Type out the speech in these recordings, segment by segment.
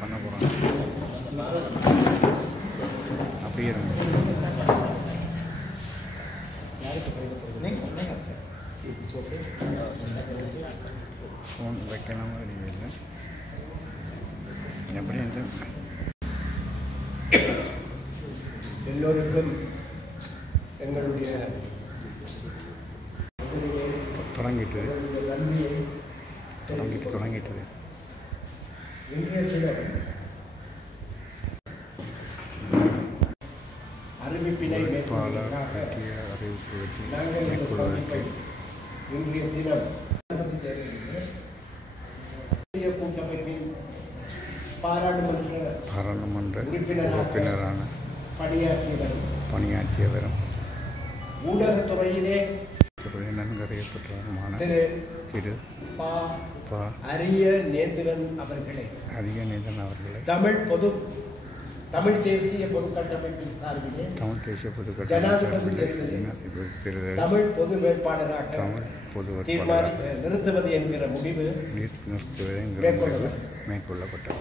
பண்ண போகிறாங்க. அப்படியே ஃபோன் வைக்கலாம் இல்லை எப்படி என்று எல்லோருக்கும் எங்களுடைய தொடங்கிட்டது இன்றைய தினம் அறிவிப்பினை பற்றிய அறிவிப்பு மேற்கொள்வதற்கு இன்றைய தினம் கூட்டமைப்பின் பாராளுமன்ற உறுப்பினரான பணியாற்றியவரும் ஊடகத்துறையிலே நன்கறியப்பட்டவருமான திரு அரிய நேந்திரன் அவர்களை தமிழ் தேசிய பொது கட்டமைப்பின் சார்பிலே தமிழ் பொது வேட்பாளராக நிறுத்துவது என்கிற முடிவு மேற்கொள்ளப்பட்டது.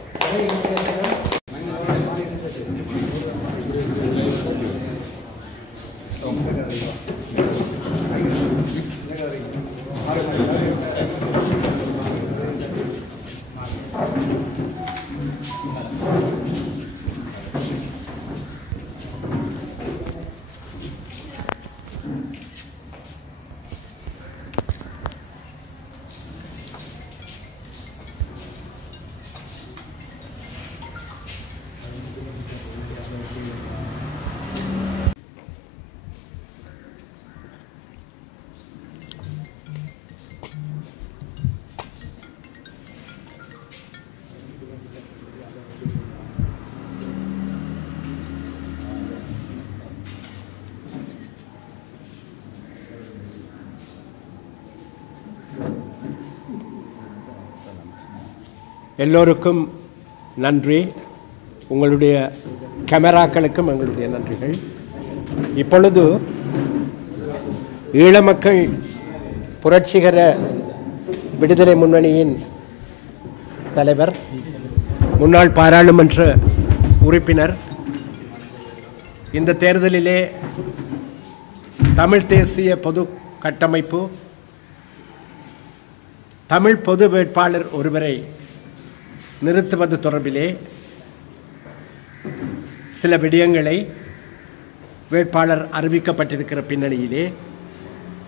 எல்லோருக்கும் நன்றி. உங்களுடைய கேமராக்களுக்கும் எங்களுடைய நன்றிகள். இப்பொழுது ஈழ மக்கள் புரட்சிகர விடுதலை முன்னணியின் தலைவர், முன்னாள் பாராளுமன்ற உறுப்பினர், இந்த தேர்தலிலே தமிழ் தேசிய பொது கட்டமைப்பு தமிழ் பொது வேட்பாளர் ஒருவரை நிறுத்துவது தொடர்பிலே சில விடயங்களை வேட்பாளர் அறிவிக்கப்பட்டிருக்கிற பின்னணியிலே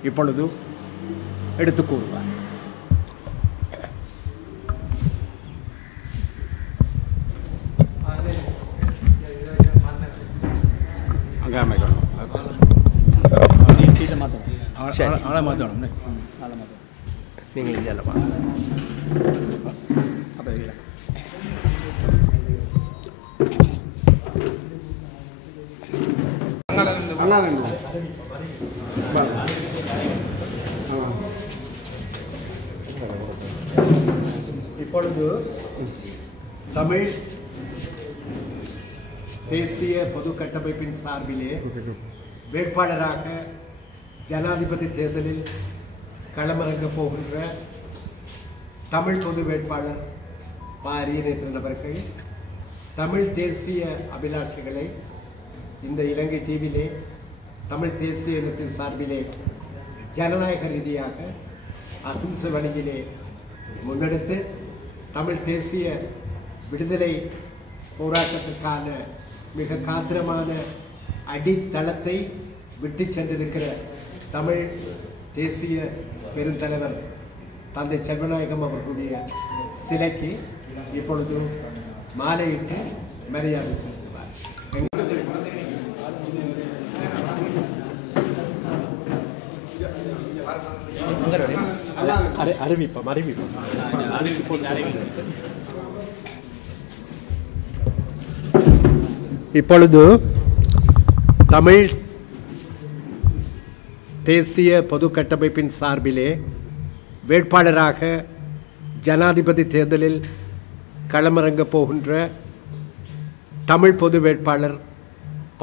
இப்பொழுது எடுத்து கூறுவார். நீங்கள் இல்லைல்லவா? இப்பொழுது தமிழ் தேசிய பொது கட்டமைப்பின் சார்பிலே வேட்பாளராக ஜனாதிபதி தேர்தலில் களமிறங்க போகின்ற தமிழ் பொது வேட்பாளர் அரிய நேந்திரன் அவர்கள் தமிழ் தேசிய அபிலாஷைகளை இந்த இலங்கை தீவிலே தமிழ் தேசிய இனத்தின் சார்பிலே ஜனநாயக ரீதியாக அகிம்சை வழியிலே முன்னெடுத்து தமிழ் தேசிய விடுதலை போராட்டத்திற்கான மிக காத்திரமான அடித்தளத்தை விட்டு சென்றிருக்கிற தமிழ் தேசிய பெருந்தலைவர் தந்தை செல்வநாயகம் அவர்களுடைய சிலைக்கு இப்பொழுது மாலையிட்டு மரியாதை செலுத்துவார். இப்பொழுது தமிழ் தேசிய பொது கட்டமைப்பின் சார்பிலே வேட்பாளராக ஜனாதிபதி தேர்தலில் களமிறங்க போகின்ற தமிழ் பொது வேட்பாளர்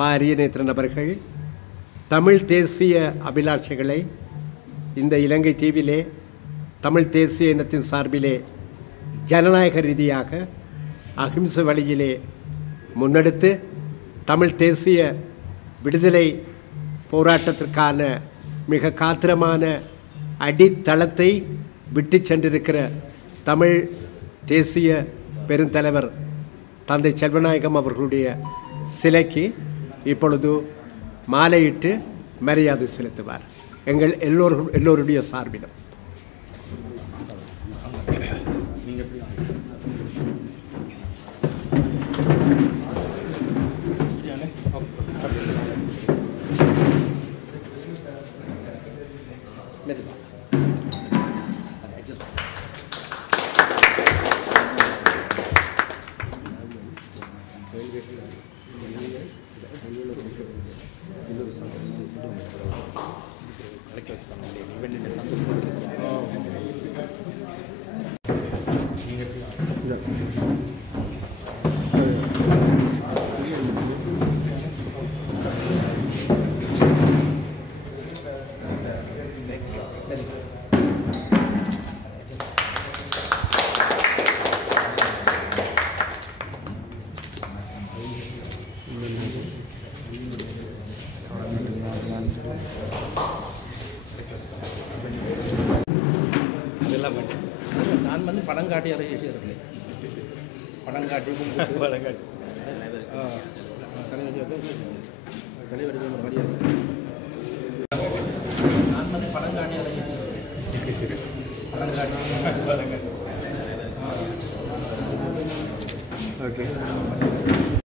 அரிய நேந்திரன் அவர்கள் தமிழ் தேசிய அபிலாஷைகளை இந்த இலங்கை தீவிலே தமிழ் தேசிய இனத்தின் சார்பிலே ஜனநாயக ரீதியாக அகிம்சை வழியிலே முன்னெடுத்து தமிழ் தேசிய விடுதலை போராட்டத்திற்கான மிக காத்திரமான அடித்தளத்தை விட்டு சென்றிருக்கிற தமிழ் தேசிய பெருந்தலைவர் தந்தை செல்வநாயகம் அவர்களுடைய சிலைக்கு இப்பொழுது மாலையிட்டு மரியாதை செலுத்துவார் எங்கள் எல்லோருடைய சார்பிலும். நான் வந்து படம் காட்டி அறிவிச்சிருக்கேன். படம் காட்டி நான் வந்து படம் காட்டி அறிவிச்சிருக்கேன். படம் காட்டி ஓகே.